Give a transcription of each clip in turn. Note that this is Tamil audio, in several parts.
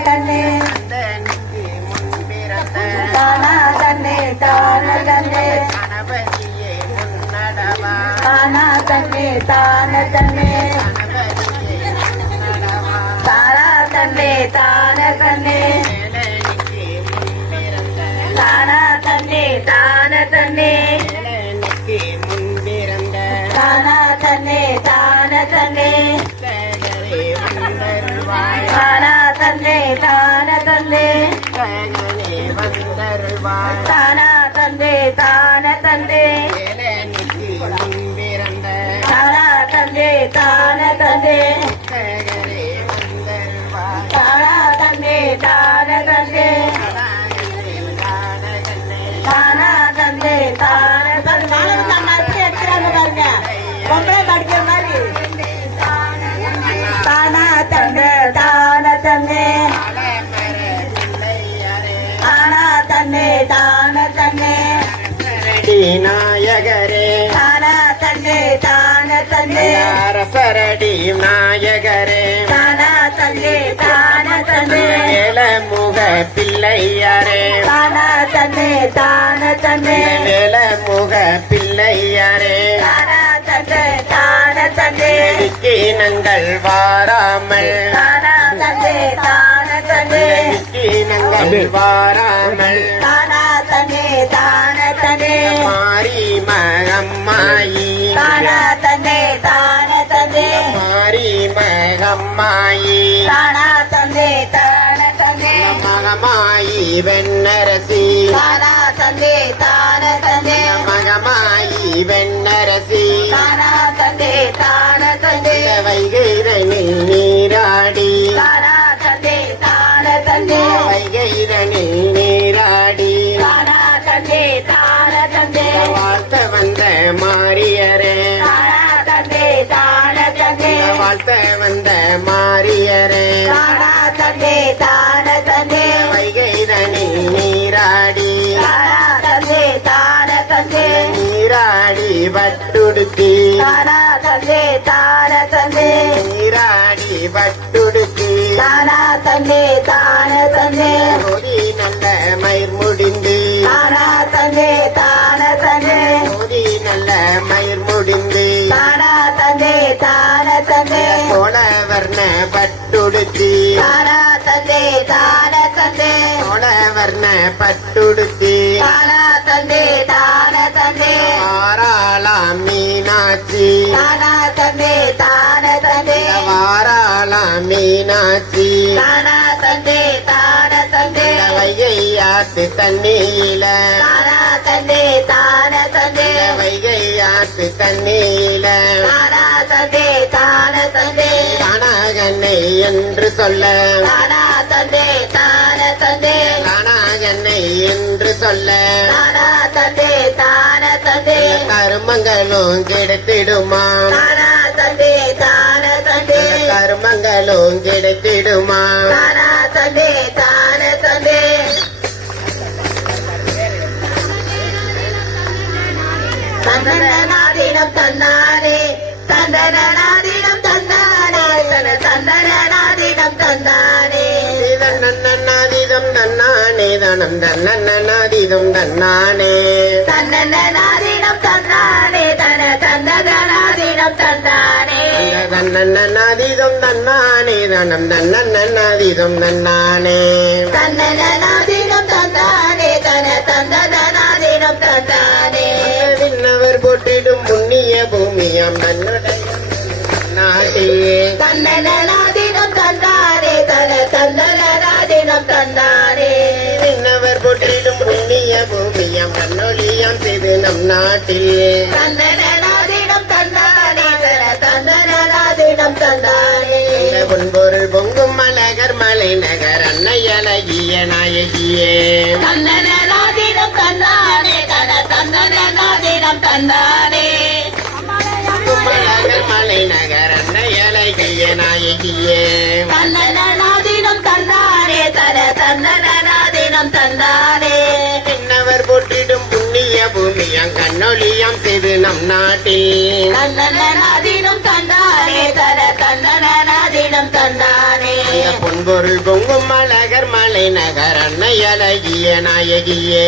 தன்னே தானா தன்னே தான தன்னே தானா தன்னே தான தன்னே தாரா தன்னே தான தன்னே தானா தன்னே தான தன்னே தானா தன்னே தான தன்னே தானா தன்னே தான தன்னே தானா தன்னே தான தன்னே தானா தன்னே தான தன்னே தானா தன்னே தான தன்னே தானா தன்னே தான தன்னே எடுக்கிறாங்க பாருங்க பொம்பளை படிக்கிற மாதிரி தானா தன்னே தான தன்னே தானா தன்னே தான தன்னே நாயகரே தானா தன்னே தான தன்னே அரசரடி நாயகரே தானா தன்னே தான தன்னே வேலமுக பிள்ளையாரே தானா தன்னே தான தன்னே வேலமுக பிள்ளையாரே தானா தன்னே தான தன்னே நங்கள் வாராமல் தானா தன்னே தான தன்னே நங்கள் வாராமல் தானா தன்னே தான தன்னே மாரி மகம்மாயி தானா தன்னே தான தன்னே மாரி மகம்மாயி தானா தன்னே தான தன்னே மகமாயி வெண்ணரசி தானா தன்னே தான தன்னே மகமாயி வெண்ணரசி தானா தன்னே தான தன்னே வைகைரணி நீராடி தானா தன்னே தான தன்னே வைகைரணி நீராடி தானா தன்னே தான தன்னே வாழ்த்த வந்த மாரியரே தானா தன்னே தான தன்னே வாழ்த்த வந்த மாரியரே தானா தன்னே தான தன்னே வைகைரணி நீராடி தானா தன்னே தான தன்னே நீராடி பட்டுடுத்தி தானா தன்னே தான தன்னே நீராடி பட்டுடுத்தி தானா தன்னே தான தன்னே மோதி நல்ல மயிர் முடிந்து தானா தன்னே தான தன்னே மோதி நல்ல மயிர் முடிந்து தானா தன்னே தான தன்னே சோழவர்ண பட்டுடுத்தி தானா தன்னே தான தன்னே சோழவர்ண பட்டுடுத்தி தானா தன்னே தான தன்னே வாராளாம் மீனாட்சி தானா தன்னே தான தன்னே வாராளாம் மீனாட்சி தானா தன்னே தான தன்னே வைகையாத்து தண்ணீல தானா தன்னே தான தன்னே வைகையாத்து தண்ணீல தானா தன்னே தான தன்னே காணாகண்ணை என்று சொல்ல தானா தன்னே தான தன்னே காணாகண்ணை என்று சொல்ல தானா தன்னே தான தன்னே கருமங்களும் கிடைத்திடுமா தானா தன்னே தான தன்னே கருமங்களும் கிடைத்திடுமா தானா தன்னே தான தன்னே தந்தனாதீனம் தன்னானே தந்தனாதீனம் தந்தானே தந்தனாதீனம் தந்தானே நன்னாதீதம் தன்னானே தனம் தன்னன்னாதீதம் தன்னானே தந்தனாதீனம் தந்தானே தந்தனாதீனம் தந்தானே தன்னன்னாதீதம் தன்னானே தனம் தன்னன்னாதீதம் தன்னானே தந்தனாதீனம் தந்தானே தந்தனாதீனம் தந்தானே விண்ணவர் போற்றிடும் புண்ணிய பூமியாம் தன்னுடைய நாட்டிலே தந்தனாதீனம் தந்தானே தந்தனாதீனம் தந்தானே விண்ணவர் போற்றிடும் புண்ணிய பூமியாம் கண்ணொழியாம் செய்து நம் நாட்டிலே தந்தனாதீனம் தந்தானே தந்தனாதீனம் தந்தானே பொன்பொருள் பொங்கும் மலகர் மலை நகர் அன்னை அழகிய நாயகியே தந்தனாதீனம் தந்தானே தந்தனாதீனம் தந்தானே மலகர் மலை நகர் அன்னை அழகிய நாயகியே தந்தனாதீனம் தந்தானே தந்தனாதீனம் தந்தானே விண்ணவர் போற்றிடும் புண்ணிய பூமியாம் கண்ணொழியாம் செய்து நம் நாட்டில் தந்தனாதீனம் தந்தானே தந்தனாதீனம் தந்தானே பொன்பொருள் பொங்கும் அழகர் மலை நகர் அன்னை அழகிய நாயகியே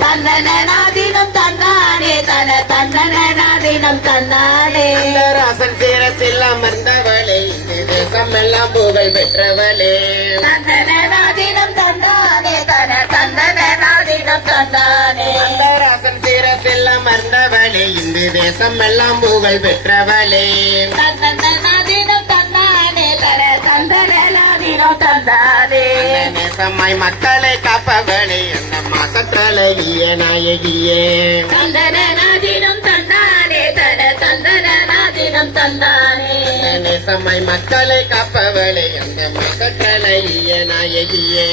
தந்தனாதினம் தந்தானே தன தந்தனாதினம் தந்தானே அந்த ராசன் சீரத்தில் அமர்ந்தவளே இந்த தேசம் எல்லாம் புகழ் பெற்றவளே தந்தனாதினம் தந்தானே தன தந்தனாதினம் தந்தானே அந்த ராசன் சீரத்தில் அமர்ந்தவளே இந்த தேசம் எல்லாம் புகழ் பெற்றவளே தந்தனாதினம் தந்தானே தன தந்தனாதினம் தந்தானே நேசமாய் மக்களை காப்பவளே அந்த மாசற்றழகிய நாயகியே தந்தனாதினம் தந்தானே தன தந்தனாதினம் தந்தானே நேசமாய் மக்களை காப்பவளே அந்த மாசற்றழகிய நாயகியே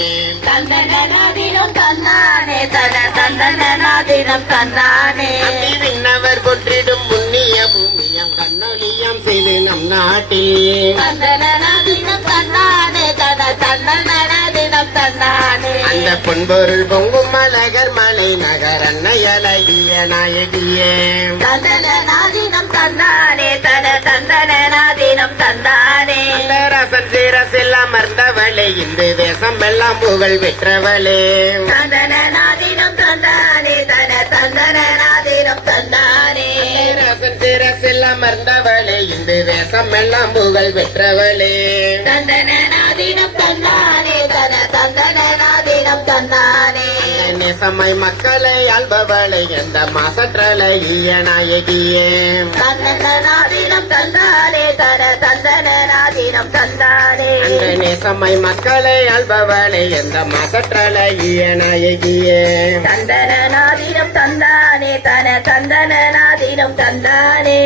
தந்தனாதினம் தந்தானே தன தந்தனாதினம் தந்தானே அந்தி விண்ணவர் கொற்றிடும் புண்ணிய பூமியம் கண்ணொலியம் செய்து நம் நாட்டில் தந்தனாதினம் தந்தானே தன தந்தனாதினம் தந்தானே அந்த பொன்பொருள் பொங்கும் அழகர் மலை நகர் அன்னை அழகிய நாயகியே தந்தனாதினம் தந்தானே தன தந்தனாதினம் தந்தானே அந்த ரசன் சீரசில் அமர்ந்தவளே இந்த தேசம் எல்லாம் புகழ் பெற்றவளே தந்தனாதினம் தந்தானே தன தந்தனாதினம் தந்தானே ரசன் சீரசில் அமர்ந்தவளே இந்த தேசம் எல்லாம் புகழ் பெற்றவளே தந்தனாதினம் தந்தானே தன தந்தனாதினம் தந்தானே நேசமாய் மக்களை ஆள்பவளை எந்த மாசற்றழகிய நாயகியே தந்தனாதினம் தந்தானே தன தந்தனாதினம் தந்தானே அந்த நேசமாய் மக்களை ஆள்பவளை எந்த மாசற்றழகிய நாயகியே தந்தனாதினம் தந்தானே தன தந்தனாதினம் தந்தானே